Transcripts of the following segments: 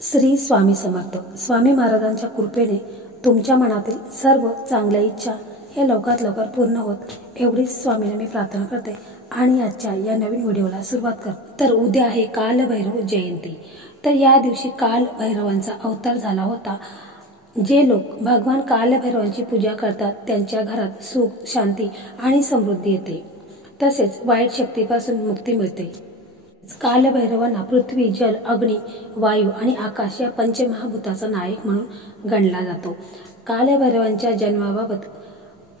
श्री स्वामी समर्थ. स्वामी महाराजांच्या कृपेने तुमच्या मनातील सर्व चांगल्या इच्छा या लवकरात लवकर पूर्ण होत एवढीच स्वामीने मी प्रार्थना करते आणि आजच्या या नवीन व्हिडिओला सुरुवात करते. तर उद्या आहे कालभैरव जयंती. तर या दिवशी कालभैरवांचा अवतार झाला होता. जे लोक भगवान कालभैरवांची पूजा करतात त्यांच्या घरात सुख, शांती आणि समृद्धी येते. तसेच वाईट शक्तीपासून मुक्ती मिळते. कालभैरवांना पृथ्वी, जल, अग्नी, वायू आणि आकाश या पंचमहाभूताचा नायक म्हणून गणला जातो. कालभैरवांच्या जन्माबाबत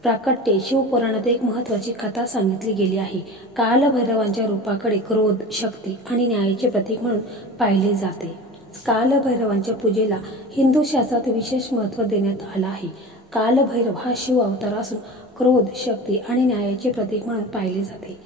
प्राकट्ये शिवपुराणात एक महत्त्वाची कथा सांगितली गेली आहे. कालभैरवांच्या रूपाकडे क्रोध, शक्ती आणि न्यायाचे प्रतीक म्हणून पाहिले जाते. कालभैरवांच्या पूजेला हिंदू शास्त्रात विशेष महत्त्व देण्यात आलं आहे. कालभैरव हा शिव अवतार असून क्रोध, शक्ती आणि न्यायाचे प्रतीक म्हणून पाहिले जाते.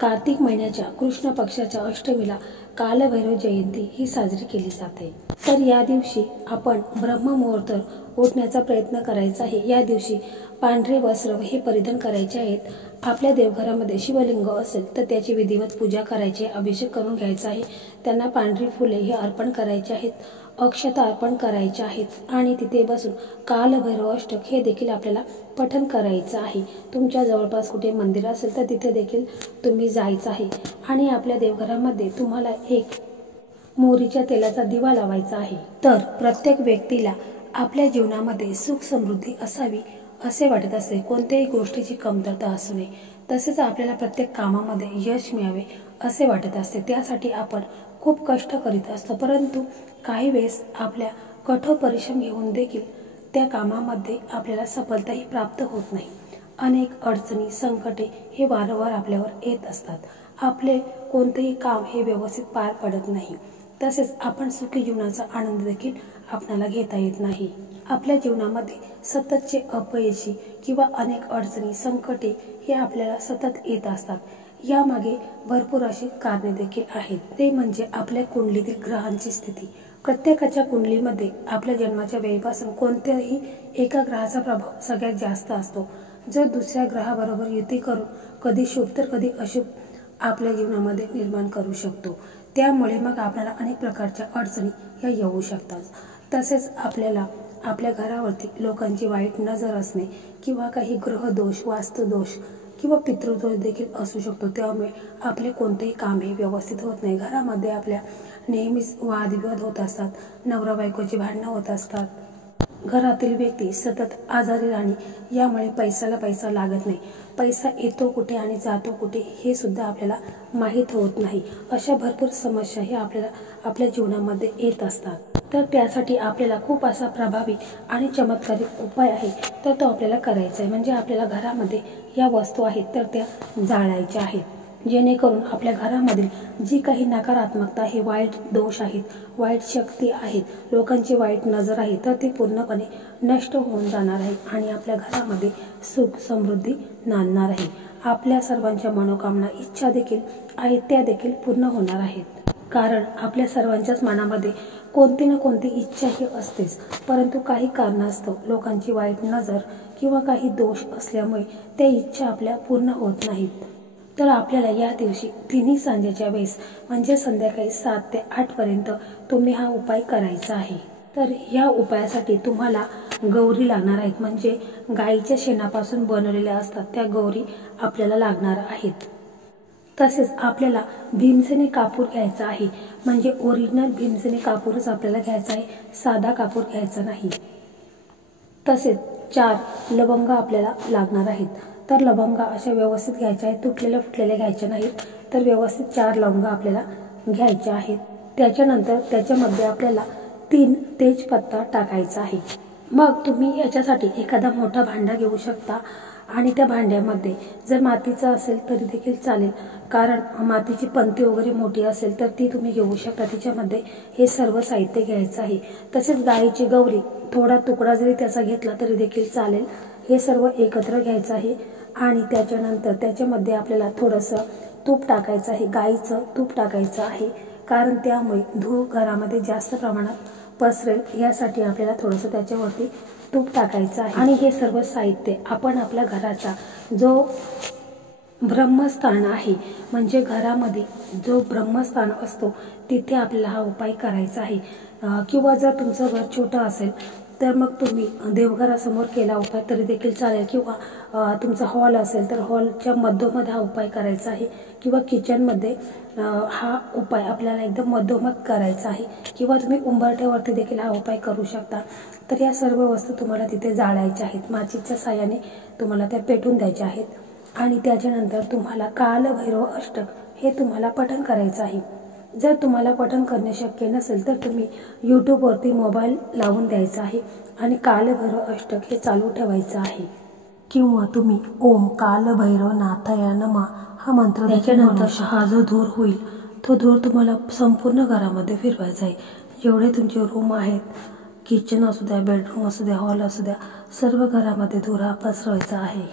कार्तिक महिन्याच्या कृष्ण पक्षाच्या अष्टमीला कालभैरव जयंती ही साजरी केली जाते. तर या दिवशी आपण ब्रह्ममुहूर्त उठण्याचा प्रयत्न करायचा आहे. या दिवशी पांढरे वस्त्र हे परिधान करायचे आहेत. आपल्या देवघरामध्ये शिवलिंग असेल तर त्याची विधिवत पूजा करायची, अभिषेक करून घ्यायचा आहे. त्यांना पांढरी फुले हे अर्पण करायचे आहेत, अक्षता अर्पण करायच्या आहेत आणि तिथे बसून कालभैरव अष्टक हे देखील आपल्याला पठण करायचं आहे. तुमच्या जवळपास कुठे मंदिर असेल तर तिथे देखील तुम्ही जायचं आहे आणि आपल्या देवघरामध्ये तुम्हाला एक मोहरीच्या तेलाचा दिवा लावायचा आहे. तर प्रत्येक व्यक्तीला आपल्या जीवनामध्ये सुख समृद्धी असावी असे वाटत असते, कोणत्याही गोष्टीची कमतरता असू नये. तसेच आपल्याला प्रत्येक कामामध्ये यश मिळावे असे वाटत असते. त्यासाठी आपण खूप कष्ट करीत असतो, परंतु काही वेळेस आपल्या कठोर परिश्रम घेऊन देखील त्या कामामध्ये आपल्याला सफलताही प्राप्त होत नाही. अनेक अडचणी, संकटे हे वारंवार आपल्यावर येत असतात. आपले कोणतेही काम हे व्यवस्थित पार पडत नाही. तसेच आपण सुखी जीवनाचा आनंद देखील आपल्याला घेता येत नाही. आपल्या जीवनामध्ये सततचे अपयशी किंवा अनेक अडचणी, संकटे हे आपल्याला सतत येत असतात. यामागे भरपूर अशी कारणे देखील आहेत. ते म्हणजे आपल्या कुंडलीतील ग्रहांची स्थिती. प्रत्येकाच्या कुंडलीमध्ये आपल्या जन्माच्या वेळेपासून कोणत्याही एका ग्रहाचा प्रभाव सगळ्यात जास्त असतो. जर दुसऱ्या ग्रहाबरोबर युती करून कधी शुभ तर कधी अशुभ आपल्या जीवनामध्ये निर्माण करू शकतो. त्यामुळे मग आपल्याला अनेक प्रकारच्या अडचणी या येऊ शकतात. तसेच आपल्याला आपल्या घरावरती लोकांची वाईट नजर असणे किंवा काही ग्रहदोष, वास्तुदोष किंवा पितृदोष देखील असू शकतो. त्यामुळे आपले कोणतेही काम हे व्यवस्थित होत नाही. घरामध्ये आपल्या नेहमीच वादविवाद होत असतात, नवरा बायकोची भांडणं होत असतात. घरातील व्यक्ती सतत आजारी राहणे, यामुळे पैशाला पैसा लागत नाही. पैसा येतो कुठे आणि जातो कुठे हे सुद्धा आपल्याला माहीत होत नाही. अशा भरपूर समस्या हे आपल्याला आपल्या जीवनामध्ये येत असतात. तर त्यासाठी आपल्याला खूप असा प्रभावी आणि चमत्कारिक उपाय आहे, तर तो आपल्याला करायचा आहे. म्हणजे आपल्याला घरामध्ये या वस्तू आहेत तर त्या जाळायच्या आहेत, जेणेकरून आपल्या घरामधील जी काही नकारात्मकता आहे, वाईट दोष आहेत, वाईट शक्ती आहेत, लोकांची वाईट नजर आहे, तर ती पूर्णपणे नष्ट होऊन जाणार आहे आणि आपल्या घरामध्ये सुख समृद्धी नांदणार आहे. आपल्या सर्वांच्या मनोकामना, इच्छा देखील आहेत त्या देखील पूर्ण होणार आहेत. कारण आपल्या सर्वांच्याच मनामध्ये कोणती ना कोणती इच्छा ही असतेच, परंतु काही कारणास्तव लोकांची वाईट नजर किंवा काही दोष असल्यामुळे त्या इच्छा आपल्या पूर्ण होत नाहीत. तर आपल्याला या दिवशी तिन्ही सांजेच्या वेळेस म्हणजे संध्याकाळी 7 ते 8 पर्यंत तुम्ही हा उपाय करायचा आहे. तर या उपायासाठी तुम्हाला गौरी लागणार आहेत. म्हणजे गाईच्या शेणापासून बनवलेल्या असतात त्या गौरी आपल्याला लागणार आहेत. तसेच आपल्याला भीमसेनी कापूर घ्यायचा आहे. म्हणजे ओरिजिनल भीमसेनी कापूरच आपल्याला घ्यायचा आहे, साधा कापूर घ्यायचा नाही. तसेच 4 लवंग आपल्याला लागणार आहेत. तर लवंग अशा व्यवस्थित घ्यायच्या आहेत, तुटलेल्या फुटलेल्या घ्यायच्या नाहीत. तर व्यवस्थित 4 लवंग आपल्याला घ्यायच्या आहेत. त्याच्यानंतर त्याच्यामध्ये आपल्याला 3 तेजपत्ता टाकायचा आहे. मग तुम्ही याच्यासाठी एखादा मोठा भांडा घेऊ शकता आणि त्या भांड्यामध्ये जर मातीचा असेल तरी देखील चालेल, कारण मातीची पंती वगैरे मोठी असेल तर ती तुम्ही घेऊ शकता. तिच्यामध्ये हे सर्व साहित्य घ्यायचं आहे. तसेच गाईची गौरी थोडा तुकडा जरी त्याचा घेतला तरी देखील चालेल. हे सर्व एकत्र घ्यायचं आहे आणि त्याच्यानंतर त्याच्यामध्ये आपल्याला थोडंसं तूप टाकायचं आहे, गाईचं तूप टाकायचं आहे. कारण त्यामुळे धूळ घरामध्ये जास्त प्रमाणात पसरेल, यासाठी आपल्याला थोडंसं त्याच्यावरती तूप टाकायचं आहे. आणि हे सर्व साहित्य आपण आपल्या घराचा जो ब्रह्मस्थान आहे, म्हणजे घरामध्ये जो ब्रह्मस्थान असतो तिथे आपल्याला हा उपाय करायचा आहे। किंवा जर तुमचं घर छोटं असेल तर मग तुम्ही देवघरासमोर केला उपाय तरी देखील चालेल, किंवा तुमचा हॉल असेल तर हॉलच्या मधोमध हा उपाय करायचा आहे, किंवा किचनमध्ये हा उपाय आपल्याला एकदम मधोमध करायचा आहे, किंवा तुम्ही उंबरठ्यावरती देखील हा उपाय करू शकता। तर या सर्व वस्तू तुम्हाला तिथे जाळायच्या आहेत, माचीच्या साहाय्याने तुम्हाला त्या पेटून द्यायच्या आहेत। आणि त्याच्यानंतर तुम्हाला कालभैरव अष्टक हे तुम्हाला पठण करायचं आहे। जर तुम्हाला पठण करणे शक्य नसेल तर तुम्ही यूट्यूबवरती मोबाईल लावून द्यायचा आहे आणि कालभैरव अष्टक हे चालू ठेवायचं आहे, किंवा तुम्ही ओम कालभैरव नाथाय नमः हा मंत्र त्याच्यानंतर हा जो धूर होईल तो धूर तुम्हाला संपूर्ण घरामध्ये फिरवायचा आहे। जेवढे तुमचे रूम आहेत, किचन असू द्या, बेडरूम असू द्या, हॉल असू द्या, सर्व घरामध्ये धूर हा पसरवायचा आहे।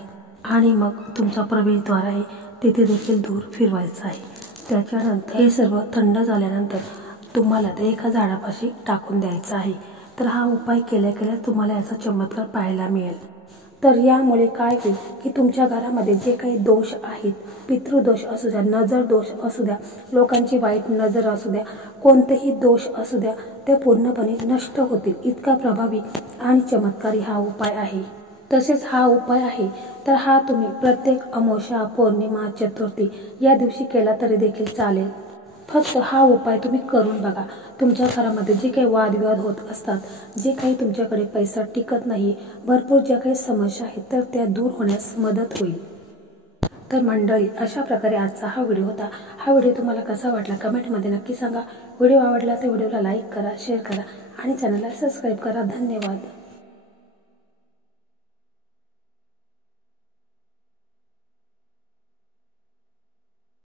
आणि मग तुमचा प्रवेशद्वार आहे तिथे देखील धूर फिरवायचा आहे। त्याच्यानंतर हे सर्व थंड झाल्यानंतर तुम्हाला ते एका झाडापाशी टाकून द्यायचं आहे। तर हा उपाय केल्या केल्या तुम्हाला याचा चमत्कार पाहायला मिळेल। तर यामुळे काय होईल की तुमच्या घरामध्ये जे काही दोष आहेत, पितृदोष असू द्या, नजर दोष असू द्या, लोकांची वाईट नजर असू द्या, कोणतेही दोष असू द्या, ते पूर्णपणे नष्ट होतील। इतका प्रभावी आणि चमत्कारी हा उपाय आहे। तसेच हा उपाय आहे तर हा तुम्ही प्रत्येक अमावस्या, पौर्णिमा, चतुर्थी या दिवशी केला तरी देखील चालेल। फक्त हा उपाय तुम्ही करून बघा। तुमच्या घरामध्ये जे काही वादविवाद होत असतात, जे काही तुमच्याकडे पैसा टिकत नाही, भरपूर ज्या काही समस्या आहेत तर त्या दूर होण्यास मदत होईल। तर मंडळी, अशा प्रकारे आजचा हा व्हिडिओ होता। हा व्हिडिओ तुम्हाला कसा वाटला कमेंटमध्ये नक्की सांगा। व्हिडिओ आवडला तर व्हिडिओला लाईक करा, शेअर करा आणि चॅनलला सबस्क्राईब करा। धन्यवाद।